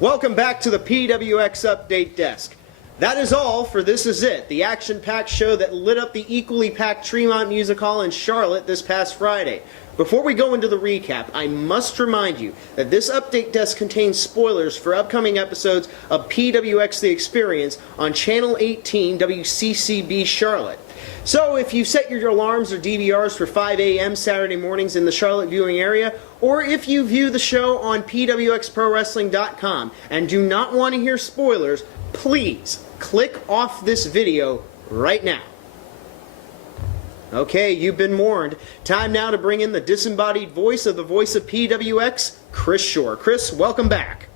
Welcome back to the PWX Update Desk. That is all for This Is It, the action-packed show that lit up the equally packed Tremont Music Hall in Charlotte this past Friday. Before we go into the recap, I must remind you that this update desk contains spoilers for upcoming episodes of PWX The Experience on Channel 18 WCCB Charlotte. So if you set your alarms or DVRs for 5 a.m. Saturday mornings in the Charlotte viewing area, or if you view the show on PWXProWrestling.com and do not want to hear spoilers, please click off this video right now. Okay, you've been warned. Time now to bring in the disembodied voice of the voice of PWX, Chris Shore. Chris, welcome back.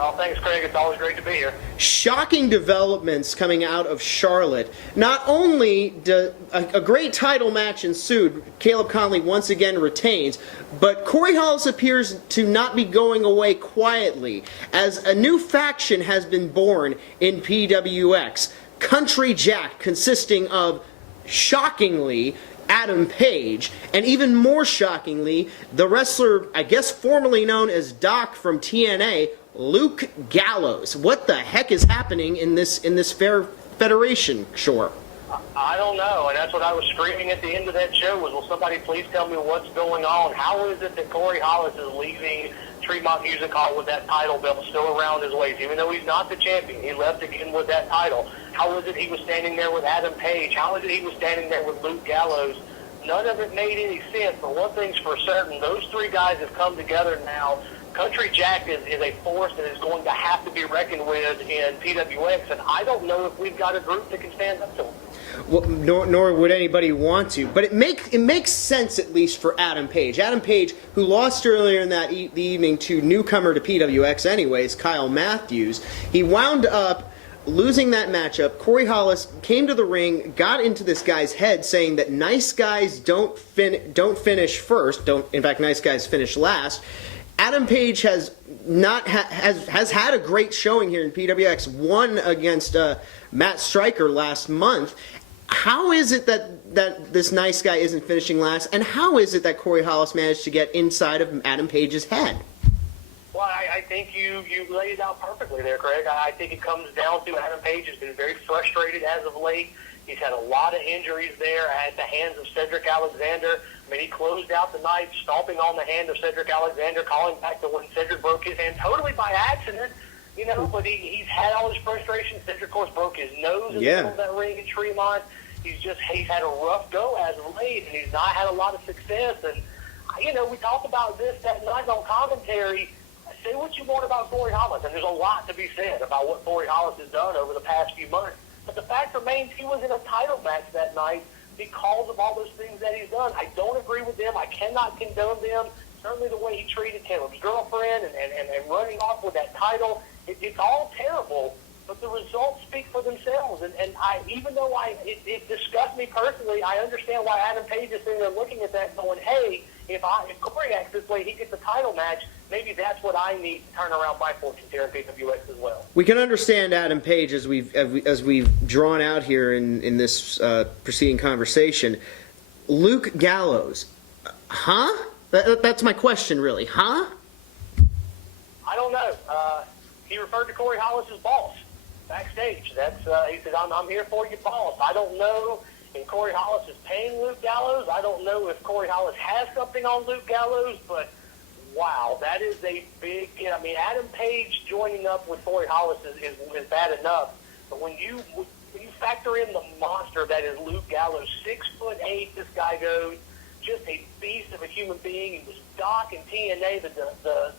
Oh, thanks, Craig. It's always great to be here. Shocking developments coming out of Charlotte. Not only did a great title match ensued, Caleb Conley once again retains, but Corey Hollis appears to not be going away quietly, as a new faction has been born in PWX. Country Jack, consisting of, shockingly, Adam Paige, and even more shockingly, the wrestler, I guess formerly known as Doc from TNA, Luke Gallows. What the heck is happening in this federation, Shore? I don't know, and that's what I was screaming at the end of that show was, will somebody please tell me what's going on? How is it that Corey Hollis is leaving Tremont Music Hall with that title belt still around his waist, even though he's not the champion? He left again with that title. How is it he was standing there with Adam Page? How is it he was standing there with Luke Gallows? None of it made any sense, but one thing's for certain, those three guys have come together now. Country Jack is a force that is going to have to be reckoned with in PWX, and I don't know if we've got a group that can stand up to them. Well, nor would anybody want to. But it makes sense, at least, for Adam Page. Adam Page, who lost earlier in that the evening to newcomer to PWX anyways, Kyle Matthews, he wound up losing that matchup. Corey Hollis came to the ring, got into this guy's head, saying that nice guys don't finish first. In fact, nice guys finish last. Adam Page has had a great showing here in PWX. Won against Matt Stryker last month. How is it that this nice guy isn't finishing last, and how is it that Corey Hollis managed to get inside of Adam Page's head? Well, I think you laid it out perfectly there, Craig. I think it comes down to Adam Page has been very frustrated as of late. He's had a lot of injuries there at the hands of Cedric Alexander. I mean, he closed out the night stomping on the hand of Cedric Alexander, calling back to when Cedric broke his hand totally by accident, you know, but he's had all his frustration. Cedric, of course, broke his nose in the middle of that ring in Tremont. He's had a rough go as of late, and he's not had a lot of success. And, you know, we talked about this that night on commentary. Say what you want about Corey Hollis, and there's a lot to be said about what Corey Hollis has done over the past few months. But the fact remains he was in a title match that night because of all those things that he's done. I don't agree with them. I cannot condone them. Certainly the way he treated Caleb's girlfriend and running off with that title, it's all terrible. But the results speak for themselves. And even though it disgusts me personally, I understand why Adam Page is sitting there looking at that going, hey, if Corey acts this way, he gets a title match, maybe that's what I need to turn around my fortunes here in PWX as well. We can understand Adam Page as we've drawn out here in this preceding conversation. Luke Gallows, huh? That's my question, really, huh? I don't know. He referred to Corey Hollis as boss backstage. He said, I'm here for you, boss. I don't know if Corey Hollis is paying Luke Gallows. I don't know if Corey Hollis has something on Luke Gallows, but wow, that is a big, I mean, Adam Page joining up with Corey Hollis is bad enough, but when you factor in the monster that is Luke Gallows, 6'8", this guy goes, just a beast of a human being. He was Doc in TNA, the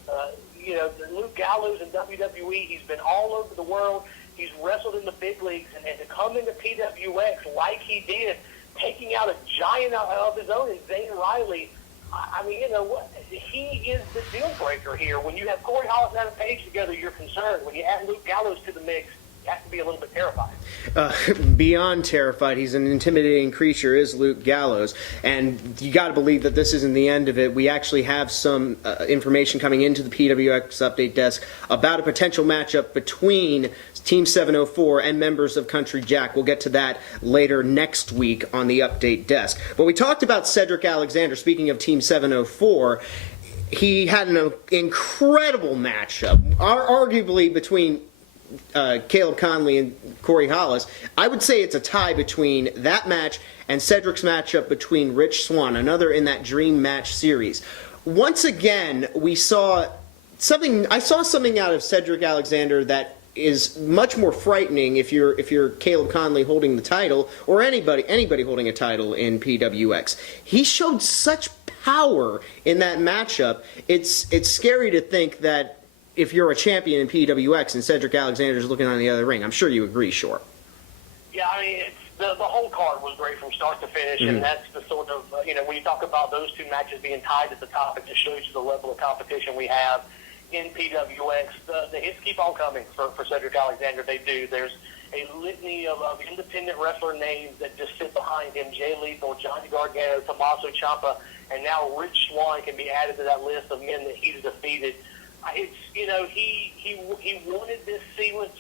Luke Gallows in WWE. He's been all over the world. He's wrestled in the big leagues, and to come into PWX like he did, taking out a giant of his own in Zane Riley, I mean, you know what? He is the deal breaker here. When you have Corey Hollis and Adam Page together, you're concerned. When you add Luke Gallows to the mix, you have to be a little bit terrified. Beyond terrified, he's an intimidating creature, is Luke Gallows. And you got to believe that this isn't the end of it. We actually have some information coming into the PWX update desk about a potential matchup between Team 704 and members of Country Jack. We'll get to that later next week on the update desk. But we talked about Cedric Alexander, speaking of Team 704. he had an incredible matchup, arguably between Caleb Conley and Corey Hollis. I would say it's a tie between that match and Cedric's matchup between Rich Swann, another in that Dream Match series. Once again, I saw something out of Cedric Alexander that is much more frightening if you're Caleb Conley holding the title, or anybody holding a title in PWX. He showed such power in that matchup. It's scary to think that if you're a champion in PWX and Cedric Alexander's looking on the other ring. I'm sure you agree, Shore. Yeah, I mean, the whole card was great from start to finish, and that's the sort of, when you talk about those two matches being tied at the top, it just shows you the level of competition we have in PWX. The hits keep on coming for Cedric Alexander. They do. There's a litany of independent wrestler names that just sit behind him: Jay Lethal, Johnny Gargano, Tommaso Ciampa, and now Rich Swann can be added to that list of men that he's defeated. It's, he wanted this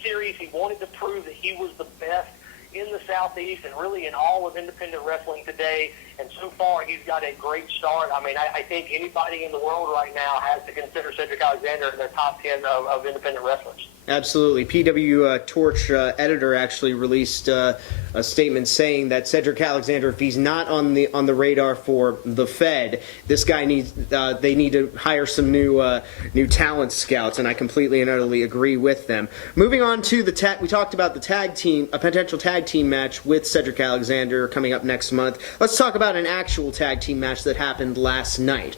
series. He wanted to prove that he was the best in the Southeast and really in all of independent wrestling today. And so far, he's got a great start. I mean, I think anybody in the world right now has to consider Cedric Alexander in their top 10 of independent wrestlers. Absolutely. PW Torch editor actually released a statement saying that Cedric Alexander, if he's not on the radar for the Fed, this guy needs they need to hire some new talent scouts, and I completely and utterly agree with them. Moving on to we talked about the tag team, a potential tag team match with Cedric Alexander coming up next month. Let's talk about an actual tag team match that happened last night.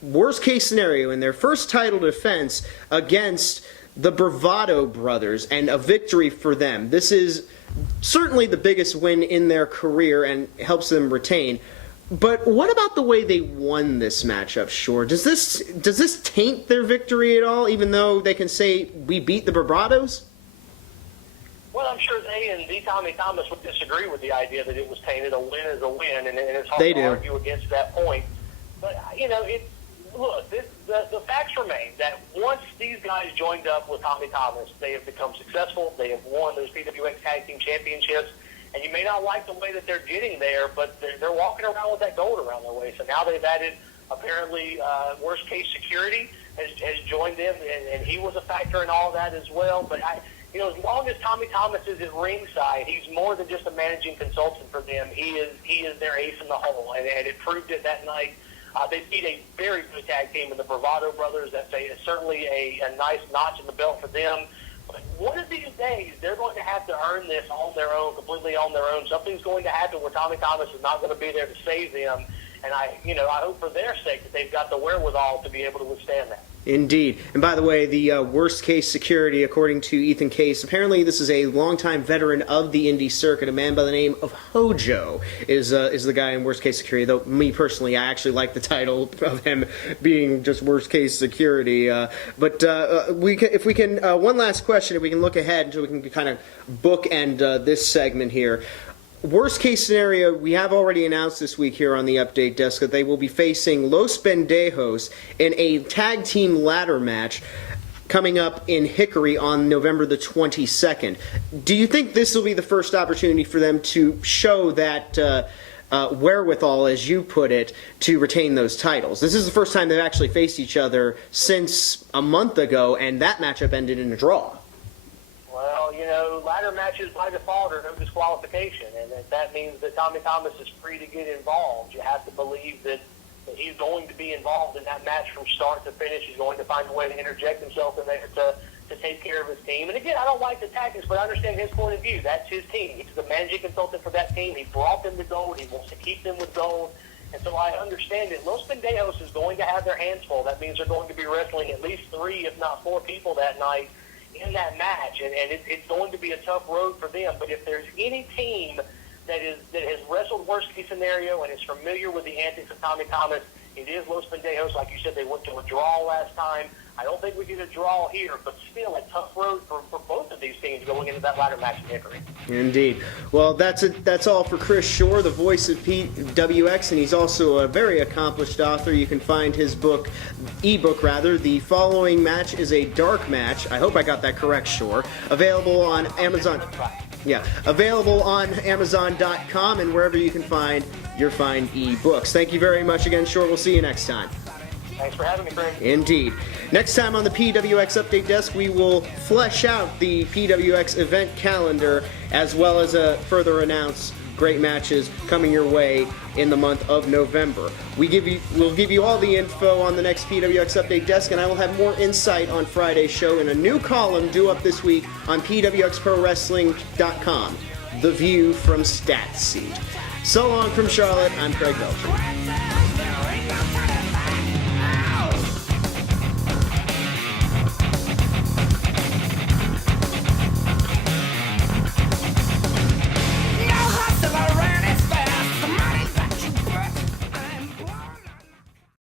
Worst case scenario, in their first title defense against the Bravado brothers, and a victory for them. This is certainly the biggest win in their career and helps them retain. But what about the way they won this matchup, Shore? Does this taint their victory at all, even though they can say, we beat the Bravados? Well, I'm sure they and D. Tommy Thomas would disagree with the idea that it was tainted. A win is a win, and it's hard to argue against that point. But, look, the facts remain that once these guys joined up with Tommy Thomas, they have become successful. They have won those PWX Tag Team Championships. And you may not like the way that they're getting there, but they're walking around with that gold around their waist. So now they've added, apparently, worst case security has joined them, and he was a factor in all of that as well. But as long as Tommy Thomas is at ringside, he's more than just a managing consultant for them. He is their ace in the hole, and it proved it that night. They beat a very good tag team in the Bravado brothers. That's certainly a nice notch in the belt for them. But one of these days, they're going to have to earn this on their own, completely on their own. Something's going to happen where Tommy Thomas is not going to be there to save them. And I hope for their sake that they've got the wherewithal to be able to withstand that. Indeed. And by the way, the worst-case security, according to Ethan Case, apparently this is a longtime veteran of the indie circuit, a man by the name of Hojo is the guy in worst-case security, though me personally, I actually like the title of him being just worst-case security. But if we can, one last question, if we can look ahead so we can kind of bookend this segment here. Worst case scenario, we have already announced this week here on the update desk that they will be facing Los Pendejos in a tag team ladder match coming up in Hickory on November the 22nd. Do you think this will be the first opportunity for them to show that wherewithal, as you put it, to retain those titles? This is the first time they've actually faced each other since a month ago, and that matchup ended in a draw. Well, ladder matches by default are no disqualification, and that means that Tommy Thomas is free to get involved. You have to believe that he's going to be involved in that match from start to finish. He's going to find a way to interject himself in there to take care of his team. And again, I don't like the tactics, but I understand his point of view. That's his team. He's the managing consultant for that team. He brought them to gold. He wants to keep them with gold. And so I understand it. Los Pendejos is going to have their hands full. That means they're going to be wrestling at least 3, if not 4 people that night in that match, and it's going to be a tough road for them. But if there's any team that has wrestled worst case scenario and is familiar with the antics of Tommy Thomas, it is Los Pendejos. Like you said, they went to a draw last time. I don't think we get a draw here, but still a tough road for both of these teams going into that ladder match in Hickory. Indeed. Well, that's all for Chris Shore, the voice of PWX, and he's also a very accomplished author. You can find his ebook, The Following Match is a Dark Match. I hope I got that correct, Shore. Available on Amazon. Yeah, available on Amazon.com and wherever you can find your fine ebooks. Thank you very much again, Shore. We'll see you next time. Thanks for having me, Craig. Indeed. Next time on the PWX Update Desk, we will flesh out the PWX event calendar as well as further announce great matches coming your way in the month of November. We'll give you all the info on the next PWX Update Desk, and I will have more insight on Friday's show in a new column due up this week on PWXProWrestling.com. The View from Stat Seat. So long from Charlotte, I'm Craig Veltri.